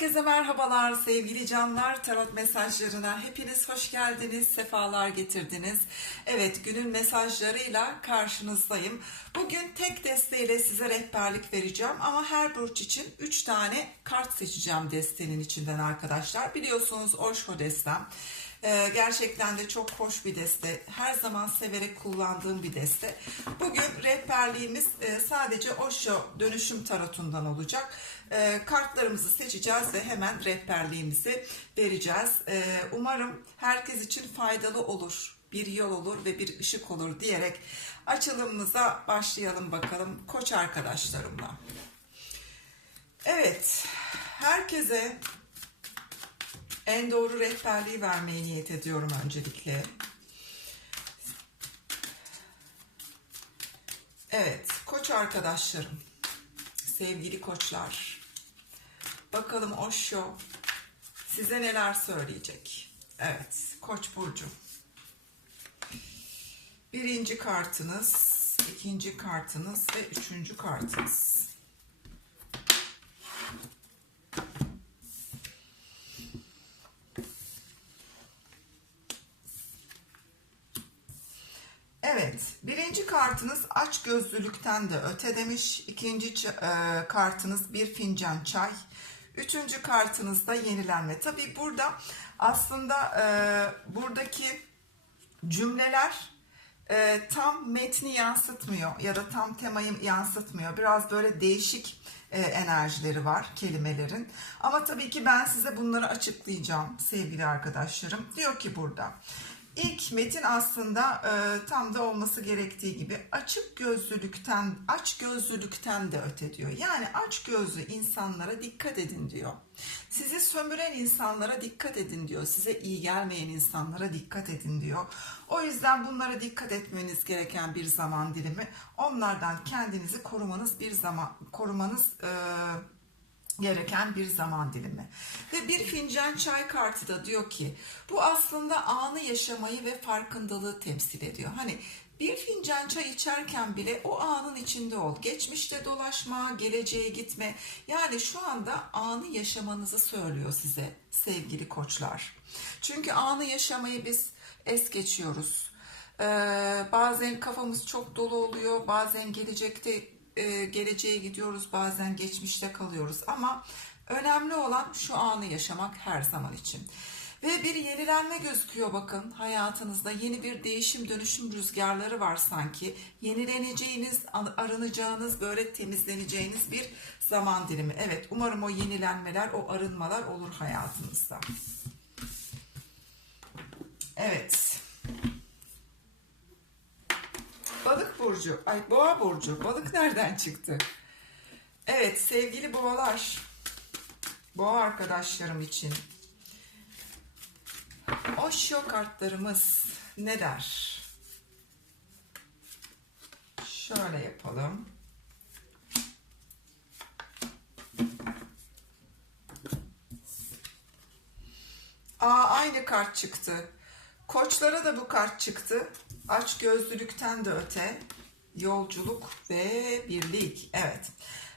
Herkese merhabalar sevgili canlar. Tarot mesajlarına hepiniz hoş geldiniz, sefalar getirdiniz. Evet günün mesajlarıyla karşınızdayım. Bugün tek desteğiyle size rehberlik vereceğim ama her burç için 3 tane kart seçeceğim destenin içinden arkadaşlar. Biliyorsunuz Osho destem. Ee, gerçekten de çok hoş bir deste. Her zaman severek kullandığım bir deste. Bugün rehberliğimiz e, sadece Osho dönüşüm tarotundan olacak. E, kartlarımızı seçeceğiz ve hemen rehberliğimizi vereceğiz. E, umarım herkes için faydalı olur. Bir yol olur ve bir ışık olur diyerek açılımımıza başlayalım bakalım koç arkadaşlarımla. Evet, herkese en doğru rehberliği vermeye niyet ediyorum öncelikle. Evet, koç arkadaşlarım, sevgili koçlar. Bakalım Osho size neler söyleyecek. Evet, Koç burcu. Birinci kartınız, ikinci kartınız ve üçüncü kartınız. Evet, birinci kartınız aç gözlülükten de öte demiş. İkinci e, kartınız bir fincan çay. Üçüncü kartınız da yenilenme. Tabii burada aslında e, buradaki cümleler e, tam metni yansıtmıyor ya da tam temayı yansıtmıyor. Biraz böyle değişik e, enerjileri var kelimelerin. Ama tabii ki ben size bunları açıklayacağım sevgili arkadaşlarım. Diyor ki burada ilk metin aslında e, tam da olması gerektiği gibi açık gözlülükten, aç gözlülükten de öte diyor. Yani aç gözlü insanlara dikkat edin diyor. Sizi sömüren insanlara dikkat edin diyor. Size iyi gelmeyen insanlara dikkat edin diyor. O yüzden bunlara dikkat etmeniz gereken bir zaman dilimi. Onlardan kendinizi korumanız bir zaman korumanız e, gereken bir zaman dilimi. Ve bir fincan çay kartı da diyor ki bu aslında anı yaşamayı ve farkındalığı temsil ediyor. Hani bir fincan çay içerken bile o anın içinde ol. Geçmişte dolaşma, geleceğe gitme. Yani şu anda anı yaşamanızı söylüyor size sevgili koçlar. Çünkü anı yaşamayı biz es geçiyoruz. Ee, bazen kafamız çok dolu oluyor, bazen gelecekte e, geleceğe gidiyoruz, bazen geçmişte kalıyoruz. Ama önemli olan şu anı yaşamak her zaman için. Ve bir yenilenme gözüküyor bakın hayatınızda yeni bir değişim dönüşüm rüzgarları var sanki. Yenileneceğiniz, arınacağınız, böyle temizleneceğiniz bir zaman dilimi. Evet umarım o yenilenmeler, o arınmalar olur hayatınızda. Evet. Burcu, ay boğa burcu. Balık nereden çıktı? Evet sevgili boğalar, boğa arkadaşlarım için Osho kartlarımız ne der? Şöyle yapalım. Aa aynı kart çıktı. Koçlara da bu kart çıktı. Aç gözlülükten de öte. Yolculuk ve birlik. Evet.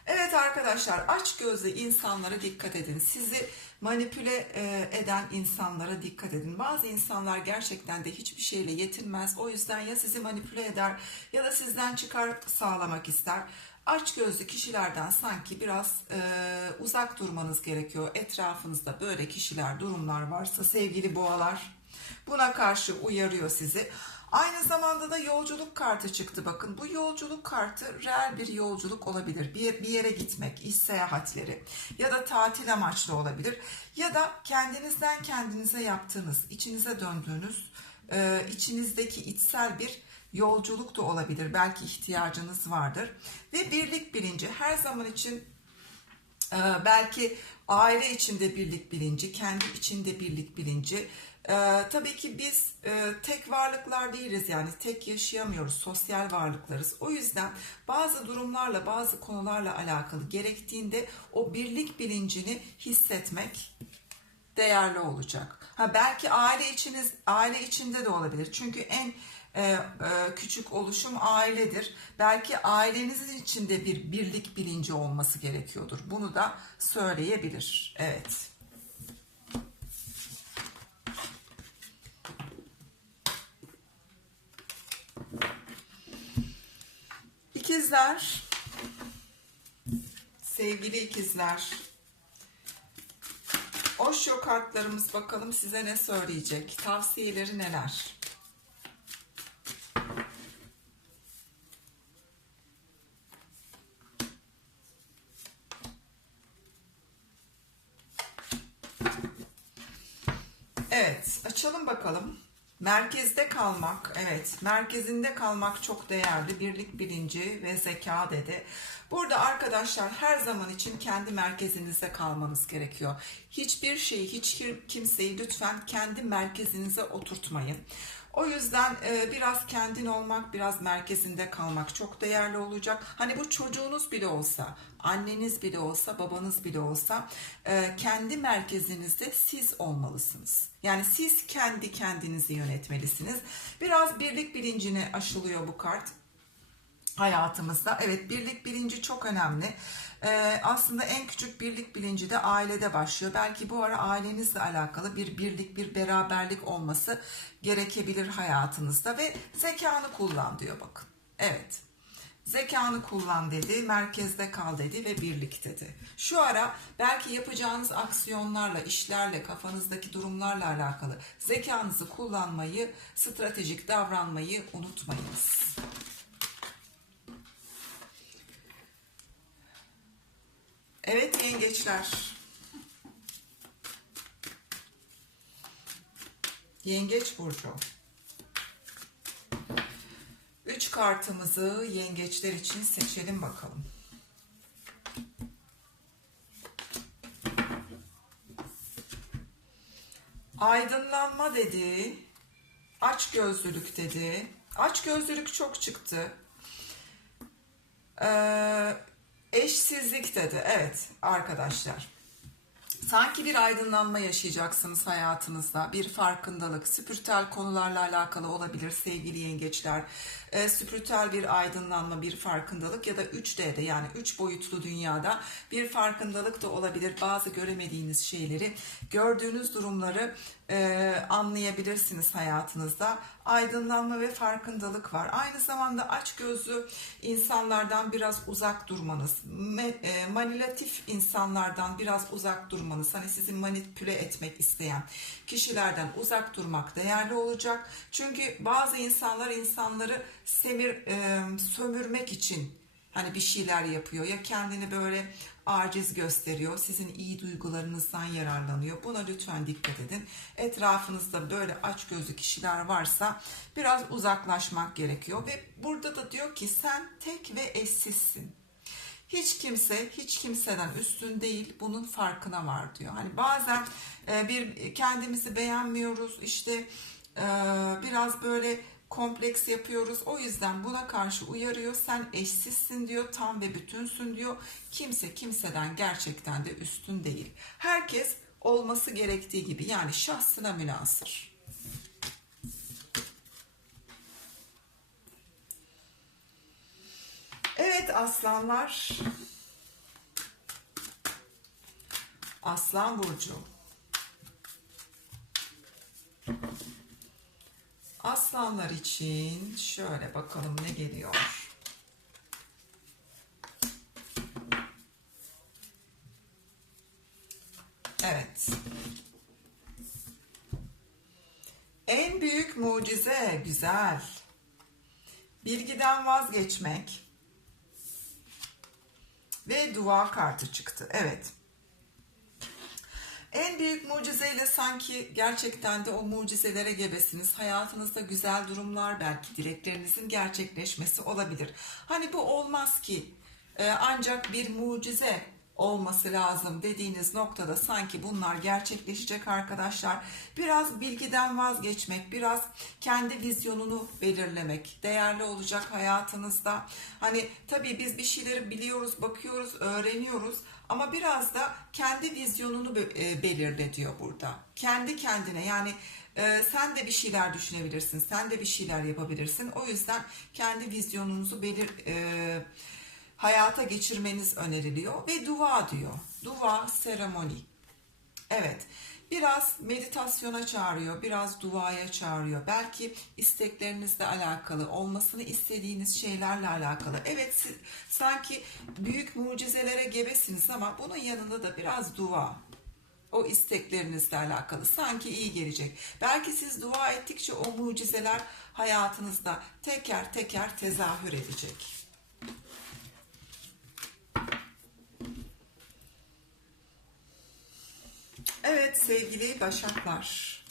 Evet arkadaşlar aç gözlü insanlara dikkat edin. Sizi manipüle e, eden insanlara dikkat edin. Bazı insanlar gerçekten de hiçbir şeyle yetinmez. O yüzden ya sizi manipüle eder ya da sizden çıkar sağlamak ister. Aç gözlü kişilerden sanki biraz e, uzak durmanız gerekiyor. Etrafınızda böyle kişiler, durumlar varsa sevgili boğalar buna karşı uyarıyor sizi. Aynı zamanda da yolculuk kartı çıktı bakın. Bu yolculuk kartı reel bir yolculuk olabilir. Bir, bir yere gitmek, iş seyahatleri ya da tatil amaçlı olabilir. Ya da kendinizden kendinize yaptığınız, içinize döndüğünüz, e, içinizdeki içsel bir yolculuk da olabilir. Belki ihtiyacınız vardır. Ve birlik bilinci her zaman için e, belki aile içinde birlik bilinci, kendi içinde birlik bilinci, ee, tabii ki biz e, tek varlıklar değiliz yani tek yaşayamıyoruz sosyal varlıklarız. O yüzden bazı durumlarla bazı konularla alakalı gerektiğinde o birlik bilincini hissetmek değerli olacak. Ha belki aile içiniz aile içinde de olabilir. Çünkü en e, e, küçük oluşum ailedir. Belki ailenizin içinde bir birlik bilinci olması gerekiyordur. Bunu da söyleyebilir. Evet. İkizler, sevgili ikizler, Osho kartlarımız bakalım size ne söyleyecek, tavsiyeleri neler? Evet, açalım bakalım. Merkezde kalmak, evet, merkezinde kalmak çok değerli. Birlik bilinci ve zeka dedi. Burada arkadaşlar her zaman için kendi merkezinizde kalmanız gerekiyor. Hiçbir şeyi, hiç kimseyi lütfen kendi merkezinize oturtmayın. O yüzden e, biraz kendin olmak, biraz merkezinde kalmak çok değerli olacak. Hani bu çocuğunuz bile olsa, anneniz bile olsa, babanız bile olsa e, kendi merkezinizde siz olmalısınız. Yani siz kendi kendinizi yönetmelisiniz. Biraz birlik bilincini aşılıyor bu kart hayatımızda. Evet birlik bilinci çok önemli. Ee, aslında en küçük birlik bilinci de ailede başlıyor. Belki bu ara ailenizle alakalı bir birlik, bir beraberlik olması gerekebilir hayatınızda ve zekanı kullan diyor bakın. Evet. Zekanı kullan dedi, merkezde kal dedi ve birlik dedi. Şu ara belki yapacağınız aksiyonlarla, işlerle, kafanızdaki durumlarla alakalı zekanızı kullanmayı, stratejik davranmayı unutmayınız. Evet yengeçler. Yengeç burcu. Üç kartımızı yengeçler için seçelim bakalım. Aydınlanma dedi. Aç gözlülük dedi. Aç gözlülük çok çıktı. Ee, Eşsizlik dedi. Evet arkadaşlar. Sanki bir aydınlanma yaşayacaksınız hayatınızda. Bir farkındalık, spiritüel konularla alakalı olabilir sevgili yengeçler. E, spiritüel bir aydınlanma, bir farkındalık ya da 3D'de yani 3 boyutlu dünyada bir farkındalık da olabilir. Bazı göremediğiniz şeyleri, gördüğünüz durumları e, anlayabilirsiniz hayatınızda. Aydınlanma ve farkındalık var. Aynı zamanda aç gözlü insanlardan biraz uzak durmanız, me, e, manipülatif insanlardan biraz uzak durmanız, hani sizi manipüle etmek isteyen kişilerden uzak durmak değerli olacak. Çünkü bazı insanlar insanları semir, e, sömürmek için hani bir şeyler yapıyor ya kendini böyle aciz gösteriyor. Sizin iyi duygularınızdan yararlanıyor. Buna lütfen dikkat edin. Etrafınızda böyle aç gözlü kişiler varsa biraz uzaklaşmak gerekiyor. Ve burada da diyor ki sen tek ve eşsizsin. Hiç kimse hiç kimseden üstün değil. Bunun farkına var diyor. Hani bazen e, bir kendimizi beğenmiyoruz. İşte e, biraz böyle kompleks yapıyoruz. O yüzden buna karşı uyarıyor. Sen eşsizsin diyor, tam ve bütünsün diyor. Kimse kimseden gerçekten de üstün değil. Herkes olması gerektiği gibi yani şahsına münasır. Evet aslanlar. Aslan burcu. Aslanlar için şöyle bakalım ne geliyor. Evet. En büyük mucize güzel. Bilgiden vazgeçmek. Ve dua kartı çıktı. Evet. En büyük mucizeyle sanki gerçekten de o mucizelere gebesiniz. Hayatınızda güzel durumlar belki dileklerinizin gerçekleşmesi olabilir. Hani bu olmaz ki. Ee, ancak bir mucize olması lazım dediğiniz noktada sanki bunlar gerçekleşecek arkadaşlar. Biraz bilgiden vazgeçmek, biraz kendi vizyonunu belirlemek değerli olacak hayatınızda. Hani tabii biz bir şeyleri biliyoruz, bakıyoruz, öğreniyoruz ama biraz da kendi vizyonunu e, belirle diyor burada. Kendi kendine yani e, sen de bir şeyler düşünebilirsin, sen de bir şeyler yapabilirsin. O yüzden kendi vizyonunuzu belir e, hayata geçirmeniz öneriliyor ve dua diyor. Dua seremoni. Evet. Biraz meditasyona çağırıyor, biraz duaya çağırıyor. Belki isteklerinizle alakalı, olmasını istediğiniz şeylerle alakalı. Evet siz sanki büyük mucizelere gebesiniz ama bunun yanında da biraz dua. O isteklerinizle alakalı sanki iyi gelecek. Belki siz dua ettikçe o mucizeler hayatınızda teker teker tezahür edecek. Evet sevgili Başaklar.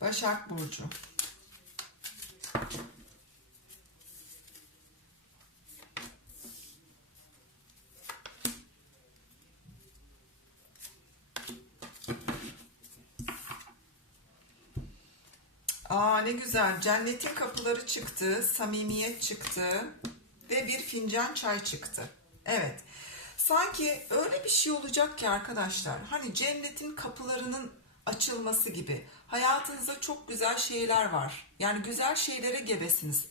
Başak Burcu. Aa ne güzel. Cennetin kapıları çıktı, samimiyet çıktı ve bir fincan çay çıktı. Evet. Sanki öyle bir şey olacak ki arkadaşlar. Hani cennetin kapılarının açılması gibi. Hayatınızda çok güzel şeyler var. Yani güzel şeylere gebesiniz.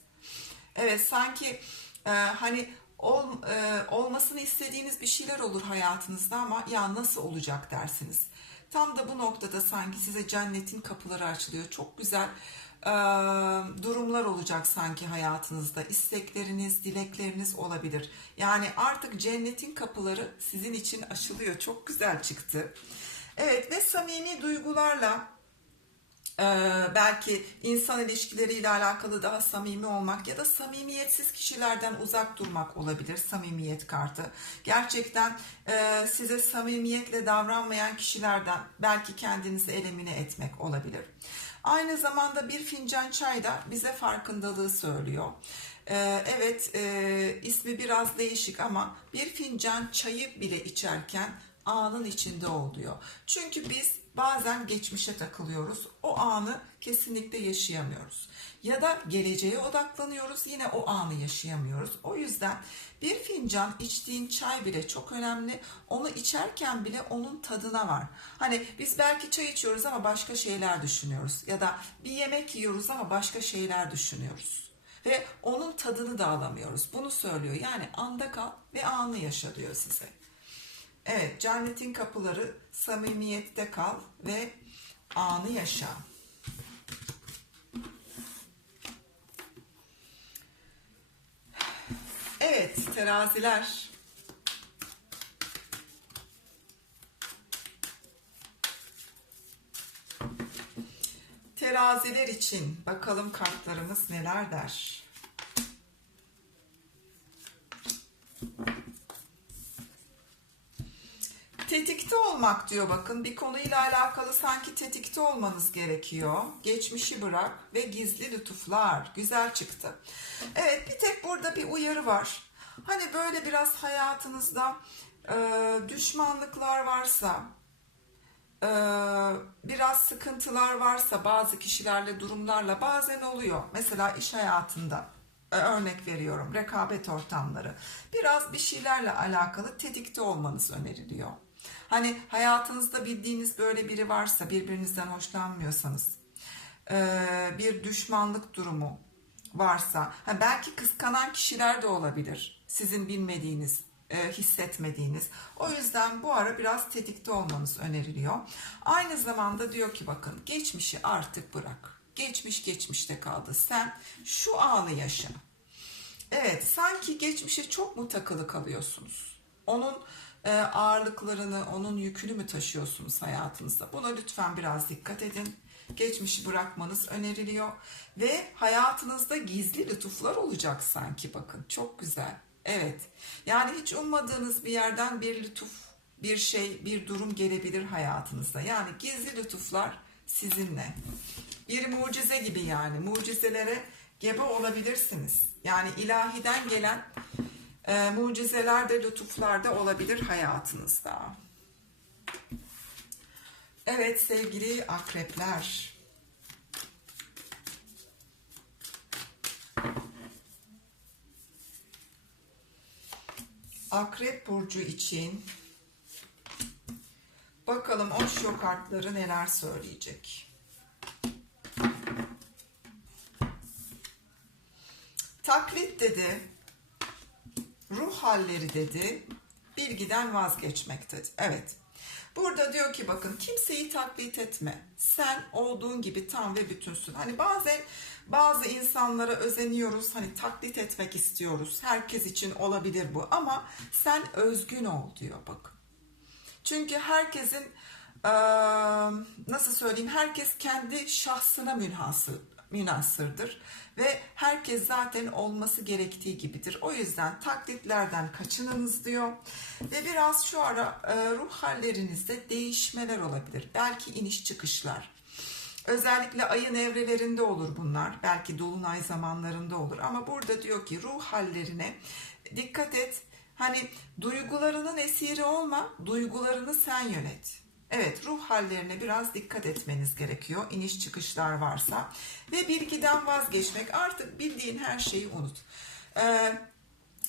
Evet sanki e, hani ol, e, olmasını istediğiniz bir şeyler olur hayatınızda ama ya nasıl olacak dersiniz. Tam da bu noktada sanki size cennetin kapıları açılıyor. Çok güzel durumlar olacak sanki hayatınızda. İstekleriniz, dilekleriniz olabilir. Yani artık cennetin kapıları sizin için açılıyor. Çok güzel çıktı. Evet ve samimi duygularla belki insan ilişkileriyle alakalı daha samimi olmak ya da samimiyetsiz kişilerden uzak durmak olabilir samimiyet kartı. Gerçekten size samimiyetle davranmayan kişilerden belki kendinizi elemine etmek olabilir. Aynı zamanda bir fincan çay da bize farkındalığı söylüyor. Ee, evet e, ismi biraz değişik ama bir fincan çayı bile içerken anın içinde oluyor. Çünkü biz bazen geçmişe takılıyoruz. O anı kesinlikle yaşayamıyoruz. Ya da geleceğe odaklanıyoruz. Yine o anı yaşayamıyoruz. O yüzden bir fincan içtiğin çay bile çok önemli. Onu içerken bile onun tadına var. Hani biz belki çay içiyoruz ama başka şeyler düşünüyoruz. Ya da bir yemek yiyoruz ama başka şeyler düşünüyoruz. Ve onun tadını da alamıyoruz. Bunu söylüyor. Yani anda kal ve anı yaşa diyor size. Evet, cennetin kapıları samimiyette kal ve anı yaşa. Evet, teraziler. Teraziler için bakalım kartlarımız neler der. Tetikte olmak diyor bakın bir konuyla alakalı sanki tetikte olmanız gerekiyor. Geçmişi bırak ve gizli lütuflar güzel çıktı. Evet bir tek burada bir uyarı var. Hani böyle biraz hayatınızda e, düşmanlıklar varsa, e, biraz sıkıntılar varsa bazı kişilerle durumlarla bazen oluyor. Mesela iş hayatında e, örnek veriyorum rekabet ortamları. Biraz bir şeylerle alakalı tetikte olmanız öneriliyor. Hani hayatınızda bildiğiniz böyle biri varsa birbirinizden hoşlanmıyorsanız e, bir düşmanlık durumu varsa belki kıskanan kişiler de olabilir sizin bilmediğiniz e, hissetmediğiniz o yüzden bu ara biraz tetikte olmanız öneriliyor aynı zamanda diyor ki bakın geçmişi artık bırak geçmiş geçmişte kaldı sen şu anı yaşa evet sanki geçmişe çok mu takılı kalıyorsunuz onun e, ağırlıklarını, onun yükünü mü taşıyorsunuz hayatınızda? Buna lütfen biraz dikkat edin. Geçmişi bırakmanız öneriliyor ve hayatınızda gizli lütuflar olacak sanki bakın. Çok güzel. Evet. Yani hiç ummadığınız bir yerden bir lütuf, bir şey, bir durum gelebilir hayatınızda. Yani gizli lütuflar sizinle. Bir mucize gibi yani. Mucizelere gebe olabilirsiniz. Yani ilahiden gelen e, mucizeler de lütuflar da olabilir hayatınızda. Evet sevgili akrepler. Akrep burcu için bakalım Osho kartları neler söyleyecek. Taklit dedi. Ruh halleri dedi. Bilgiden vazgeçmek dedi. Evet. Burada diyor ki bakın kimseyi taklit etme. Sen olduğun gibi tam ve bütünsün. Hani bazen bazı insanlara özeniyoruz. Hani taklit etmek istiyoruz. Herkes için olabilir bu ama sen özgün ol diyor bakın. Çünkü herkesin nasıl söyleyeyim herkes kendi şahsına münhasır, münasırdır ve herkes zaten olması gerektiği gibidir. O yüzden taklitlerden kaçınınız diyor ve biraz şu ara ruh hallerinizde değişmeler olabilir. Belki iniş çıkışlar. Özellikle ayın evrelerinde olur bunlar. Belki dolunay zamanlarında olur. Ama burada diyor ki ruh hallerine dikkat et. Hani duygularının esiri olma, duygularını sen yönet. Evet, ruh hallerine biraz dikkat etmeniz gerekiyor. İniş çıkışlar varsa ve bilgiden vazgeçmek. Artık bildiğin her şeyi unut. Ee,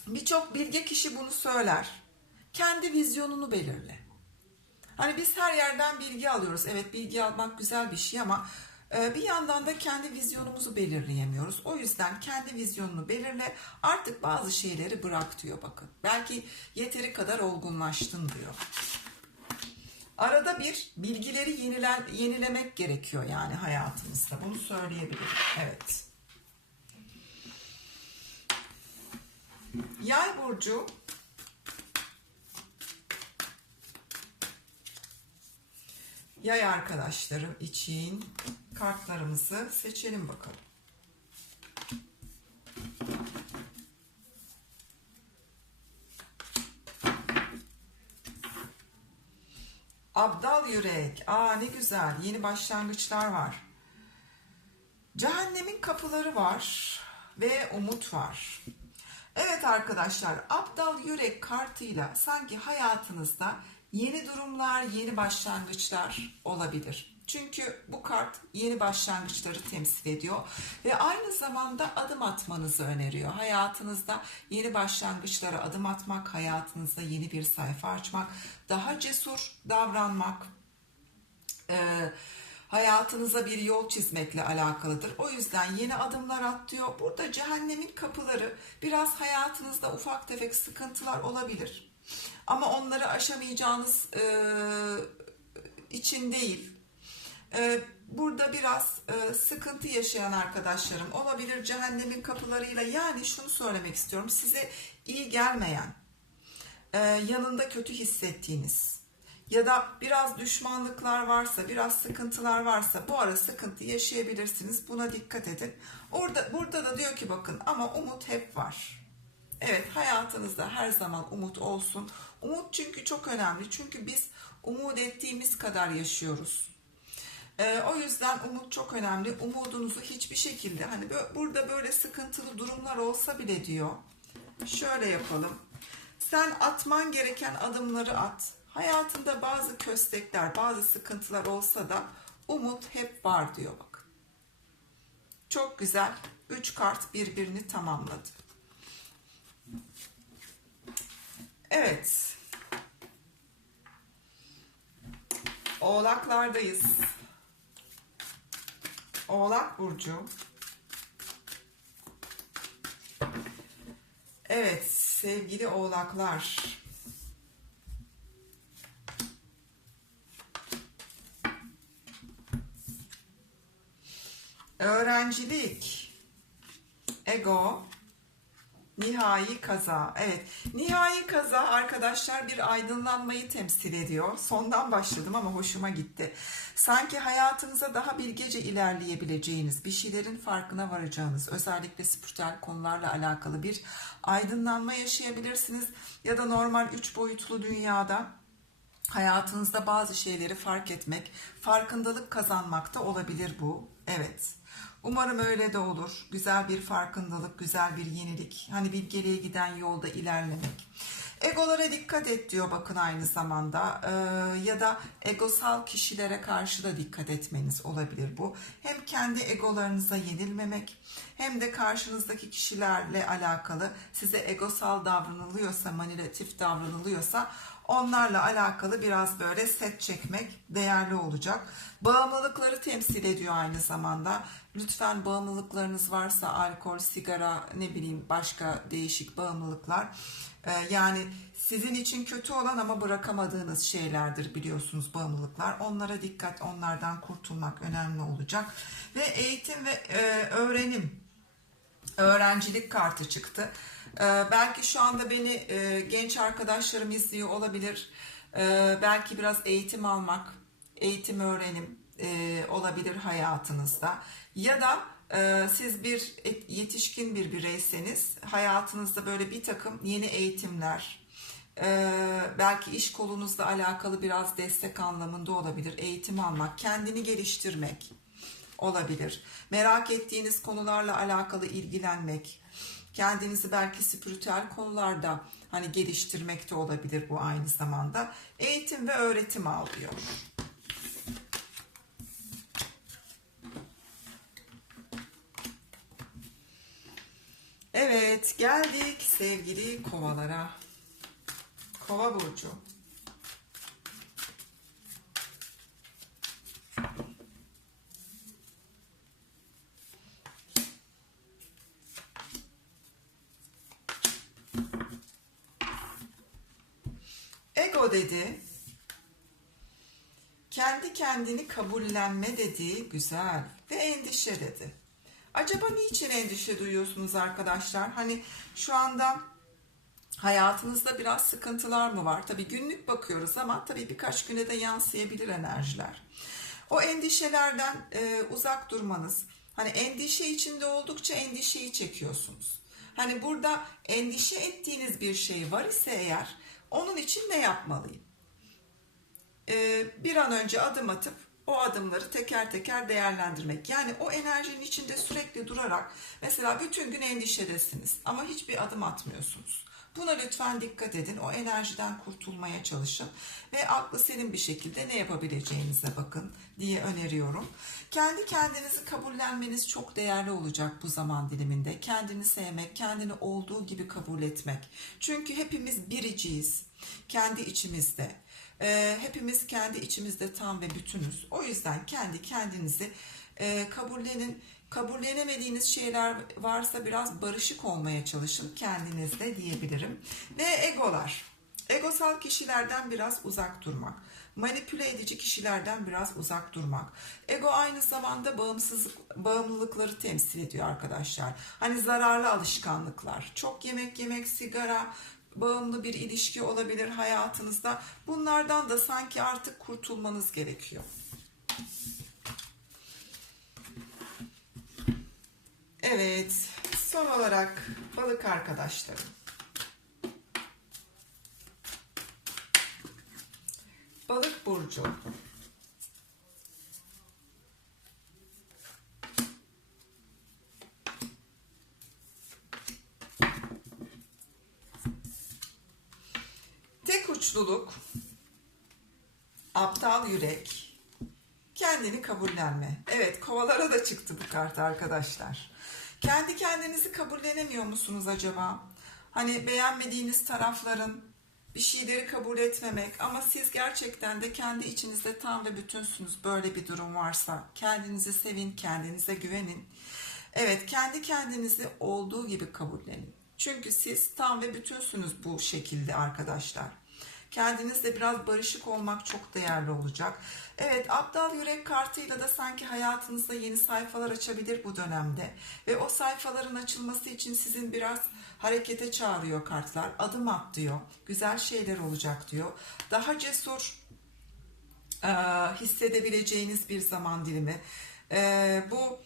Birçok bilge kişi bunu söyler. Kendi vizyonunu belirle. Hani biz her yerden bilgi alıyoruz. Evet bilgi almak güzel bir şey ama e, bir yandan da kendi vizyonumuzu belirleyemiyoruz. O yüzden kendi vizyonunu belirle. Artık bazı şeyleri bırak diyor bakın. Belki yeteri kadar olgunlaştın diyor. Arada bir bilgileri yenilen, yenilemek gerekiyor yani hayatımızda. Bunu söyleyebilirim. Evet. Yay burcu Yay arkadaşlarım için kartlarımızı seçelim bakalım. Abdal yürek. Aa ne güzel. Yeni başlangıçlar var. Cehennemin kapıları var ve umut var. Evet arkadaşlar, Abdal Yürek kartıyla sanki hayatınızda yeni durumlar, yeni başlangıçlar olabilir. Çünkü bu kart yeni başlangıçları temsil ediyor ve aynı zamanda adım atmanızı öneriyor. Hayatınızda yeni başlangıçlara adım atmak, hayatınızda yeni bir sayfa açmak, daha cesur davranmak, e, hayatınıza bir yol çizmekle alakalıdır. O yüzden yeni adımlar at diyor. Burada cehennemin kapıları biraz hayatınızda ufak tefek sıkıntılar olabilir. Ama onları aşamayacağınız e, için değil. E, burada biraz e, sıkıntı yaşayan arkadaşlarım olabilir cehennemin kapılarıyla. Yani şunu söylemek istiyorum. Size iyi gelmeyen, e, yanında kötü hissettiğiniz ya da biraz düşmanlıklar varsa, biraz sıkıntılar varsa bu ara sıkıntı yaşayabilirsiniz. Buna dikkat edin. Orada burada da diyor ki bakın ama umut hep var. Evet hayatınızda her zaman umut olsun. Umut çünkü çok önemli. Çünkü biz umut ettiğimiz kadar yaşıyoruz. Ee, o yüzden umut çok önemli. Umudunuzu hiçbir şekilde hani bö- burada böyle sıkıntılı durumlar olsa bile diyor. Şöyle yapalım. Sen atman gereken adımları at. Hayatında bazı köstekler, bazı sıkıntılar olsa da umut hep var diyor bak. Çok güzel. Üç kart birbirini tamamladı. Evet. Oğlaklardayız. Oğlak Burcu. Evet sevgili oğlaklar. Öğrencilik, ego, nihai kaza. Evet, nihai kaza arkadaşlar bir aydınlanmayı temsil ediyor. Sondan başladım ama hoşuma gitti. Sanki hayatınıza daha bilgece ilerleyebileceğiniz, bir şeylerin farkına varacağınız, özellikle spiritüel konularla alakalı bir aydınlanma yaşayabilirsiniz. Ya da normal üç boyutlu dünyada hayatınızda bazı şeyleri fark etmek, farkındalık kazanmak da olabilir bu. Evet. Umarım öyle de olur. Güzel bir farkındalık, güzel bir yenilik. Hani bir geriye giden yolda ilerlemek. Egolara dikkat et diyor bakın aynı zamanda Ee, ya da egosal kişilere karşı da dikkat etmeniz olabilir bu. Hem kendi egolarınıza yenilmemek hem de karşınızdaki kişilerle alakalı size egosal davranılıyorsa, manipülatif davranılıyorsa onlarla alakalı biraz böyle set çekmek değerli olacak. Bağımlılıkları temsil ediyor aynı zamanda. Lütfen bağımlılıklarınız varsa alkol, sigara, ne bileyim başka değişik bağımlılıklar ee, yani sizin için kötü olan ama bırakamadığınız şeylerdir biliyorsunuz bağımlılıklar. Onlara dikkat, onlardan kurtulmak önemli olacak. Ve eğitim ve e, öğrenim, öğrencilik kartı çıktı. Ee, belki şu anda beni e, genç arkadaşlarım izliyor olabilir. Ee, belki biraz eğitim almak, eğitim öğrenim e, olabilir hayatınızda. Ya da e, siz bir et- yetişkin bir bireyseniz hayatınızda böyle bir takım yeni eğitimler, e, belki iş kolunuzla alakalı biraz destek anlamında olabilir. Eğitim almak, kendini geliştirmek olabilir. Merak ettiğiniz konularla alakalı ilgilenmek, kendinizi belki spiritüel konularda hani geliştirmek de olabilir bu aynı zamanda. Eğitim ve öğretim al Evet, geldik sevgili kovalara. Kova burcu. Ego dedi. Kendi kendini kabullenme dedi. Güzel. Ve endişe dedi. Acaba niçin endişe duyuyorsunuz arkadaşlar? Hani şu anda hayatınızda biraz sıkıntılar mı var? Tabii günlük bakıyoruz ama tabii birkaç güne de yansıyabilir enerjiler. O endişelerden e, uzak durmanız, hani endişe içinde oldukça endişeyi çekiyorsunuz. Hani burada endişe ettiğiniz bir şey var ise eğer onun için ne yapmalıyım? e, bir an önce adım atıp o adımları teker teker değerlendirmek. Yani o enerjinin içinde sürekli durarak mesela bütün gün endişedesiniz ama hiçbir adım atmıyorsunuz. Buna lütfen dikkat edin. O enerjiden kurtulmaya çalışın ve aklı senin bir şekilde ne yapabileceğinize bakın diye öneriyorum. Kendi kendinizi kabullenmeniz çok değerli olacak bu zaman diliminde. Kendini sevmek, kendini olduğu gibi kabul etmek. Çünkü hepimiz biriciyiz. Kendi içimizde. Ee, hepimiz kendi içimizde tam ve bütünüz. O yüzden kendi kendinizi e, kabullenin. Kabullenemediğiniz şeyler varsa biraz barışık olmaya çalışın kendinizde diyebilirim. Ve egolar. Egosal kişilerden biraz uzak durmak. Manipüle edici kişilerden biraz uzak durmak. Ego aynı zamanda bağımsızlık, bağımlılıkları temsil ediyor arkadaşlar. Hani zararlı alışkanlıklar. Çok yemek yemek, sigara, bağımlı bir ilişki olabilir hayatınızda. Bunlardan da sanki artık kurtulmanız gerekiyor. Evet, son olarak balık arkadaşlarım. Balık burcu. Tek uçluluk, aptal yürek, kendini kabullenme. Evet, kovalara da çıktı bu kart arkadaşlar. Kendi kendinizi kabullenemiyor musunuz acaba? Hani beğenmediğiniz tarafların bir şeyleri kabul etmemek ama siz gerçekten de kendi içinizde tam ve bütünsünüz böyle bir durum varsa. Kendinizi sevin, kendinize güvenin. Evet, kendi kendinizi olduğu gibi kabullenin. Çünkü siz tam ve bütünsünüz bu şekilde arkadaşlar. Kendinizle biraz barışık olmak çok değerli olacak. Evet, aptal yürek kartıyla da sanki hayatınızda yeni sayfalar açabilir bu dönemde. Ve o sayfaların açılması için sizin biraz harekete çağırıyor kartlar. Adım at diyor. Güzel şeyler olacak diyor. Daha cesur hissedebileceğiniz bir zaman dilimi. Bu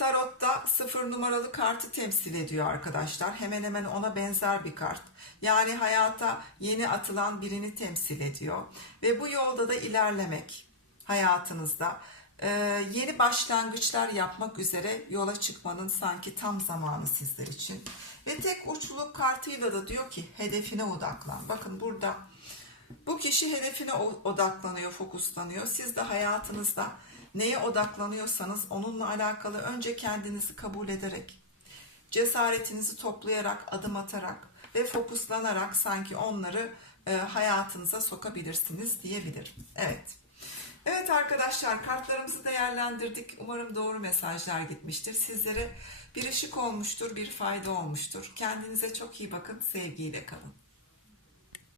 Tarot'ta sıfır numaralı kartı temsil ediyor arkadaşlar. Hemen hemen ona benzer bir kart. Yani hayata yeni atılan birini temsil ediyor. Ve bu yolda da ilerlemek hayatınızda. e, yeni başlangıçlar yapmak üzere yola çıkmanın sanki tam zamanı sizler için. Ve tek uçluluk kartıyla da diyor ki hedefine odaklan. Bakın burada bu kişi hedefine odaklanıyor, fokuslanıyor. Siz de hayatınızda neye odaklanıyorsanız onunla alakalı önce kendinizi kabul ederek, cesaretinizi toplayarak, adım atarak ve fokuslanarak sanki onları e, hayatınıza sokabilirsiniz diyebilirim. Evet. Evet arkadaşlar kartlarımızı değerlendirdik. Umarım doğru mesajlar gitmiştir. Sizlere bir ışık olmuştur, bir fayda olmuştur. Kendinize çok iyi bakın. Sevgiyle kalın.